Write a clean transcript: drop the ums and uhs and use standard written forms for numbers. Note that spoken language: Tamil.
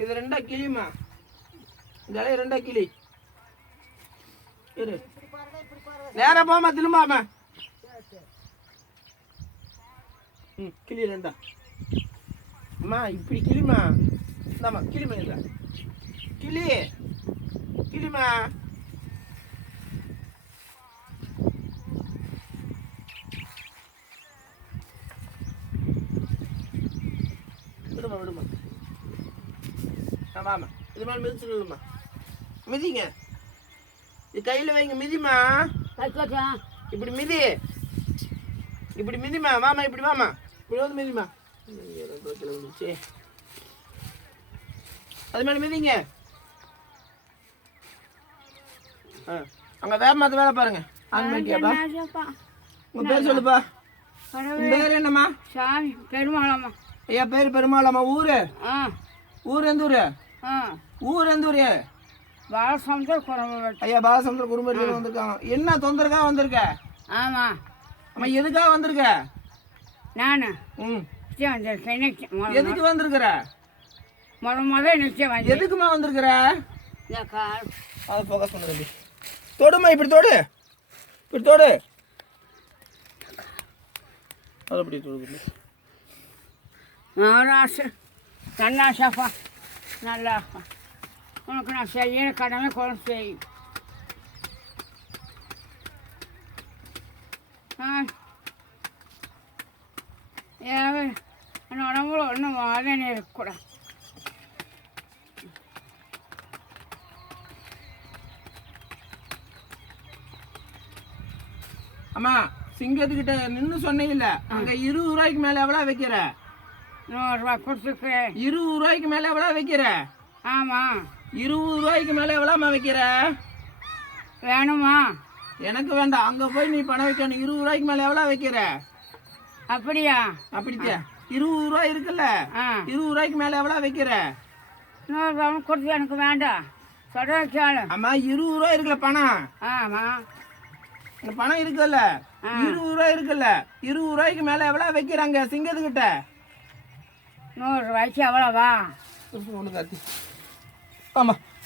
இது 2 கிளிமா. இந்த இலைய 2 கிளி. இரு. நேரா போமா திரும்பாம. கிளி 2. அம்மா இப்படி கிளிமா. இந்தாம்மா கிளிமா இல்ல. கிளி. கிளிமா. விடுமா விடுமா. வாமா. இது மேலே மிதிச்சுடுமா. மிதிங்க. இது கையில் வைங்க. மிதிமா. இப்படி மிதி. இப்படி மிதிமா. வாமா இப்படி வாமா. இப்படி வந்து மிதிமா. அது மேலே மிதிங்க. அங்கே வேப்பமாத்த வேலை பாருங்க. ஆண்மைக்கியாப்பா. உங்கள் பேர் சொல்லுப்பா. பேர் என்னம்மா? சாமி பெருமாளம்மா. ஐயா பேர் பெருமாளம்மா. ஊர்? ஊர் எந்த ஊர்? ஊர் எந்த ஊர்? பாலசமுத்திர குடும்பம். ஐயா பாலசமுத்திர குடும்பத்தில் வந்திருக்காங்க. என்ன தொந்தரக்காக வந்திருக்க? ஆமாம். அம்மா எதுக்காக வந்திருக்க? நான் வந்திருக்கேன். எதுக்கு வந்திருக்கிற? நிச்சயம். எதுக்குமா வந்திருக்கிற? அதை ஃபோக்கஸ் பண்ணுறது. தொடுமா இப்படி தொடு. இப்படி தொடு. அது அப்படி தொடு. நல்லாஷாப்பா. நல்லாப்பா. உனக்கு நான் செய்ய கடமை குழம்பு செய்யும். என் உடம்புல ஒன்றும் வாதனை இருக்கக்கூடாது. அம்மா சிங்கத்துக்கிட்ட நின்று சொன்னீங்கல்ல, அங்கே 20 ரூபாய்க்கு மேலே எவ்வளோ வைக்கிற? 100 ரூபா கொடுத்துருக்கேன். 20 ரூபாய்க்கு மேலே எவ்வளோ வைக்கிற? ஆமாம். 20 ரூபாய்க்கு மேலே எவ்வளோம்மா வைக்கிற? வேணுமா? எனக்கு வேண்டாம். அங்கே போய் நீ பணம் வைக்கணும். 20 ரூபாய்க்கு மேலே எவ்வளோ வைக்கிற? அப்படியா? அப்படித்தியா? 20 ரூபா இருக்குல்ல, 20 ரூபாய்க்கு மேலே எவ்வளோ வைக்கிற? 100 ரூபா கொடுத்து எனக்கு வேண்டாம். சொல்ல வச்சாலும். அம்மா 20 ரூபா இருக்குல்ல பணம். ஆமாம். இந்த பணம் இருக்குல்ல, 20 ரூபா இருக்குல்ல, 20 ரூபாய்க்கு மேலே எவ்வளோ வைக்கிறாங்க சிங்கத்துக்கிட்ட? 100 ரூபாய்க்கு எவ்வளோவா? ஒன்று காத்தி. ஆமாம்